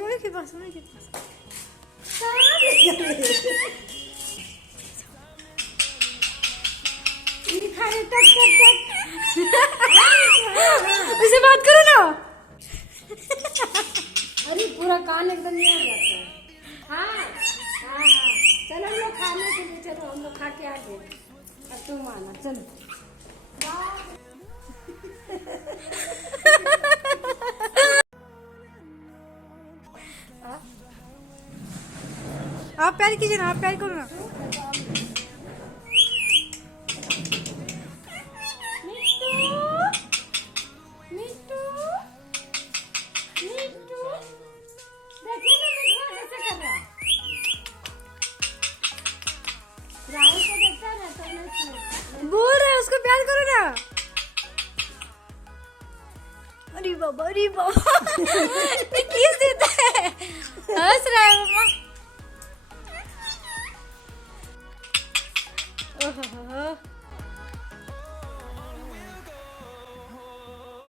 Mummy के पास उसे बात करो ना। अरे पूरा कान एकदम नहीं आ जाता है। हाँ हाँ हाँ, चलो हम लोग खाने के लिए, चलो हम लोग खा के आ गए। अब तुम आना, चलो। आप प्यार कीजिए ना, आप प्यार करो ना। बोल रहा है उसको प्यार करो ना। अरे बाबा किस देता है, हंस रहा है मम्मा। ओहो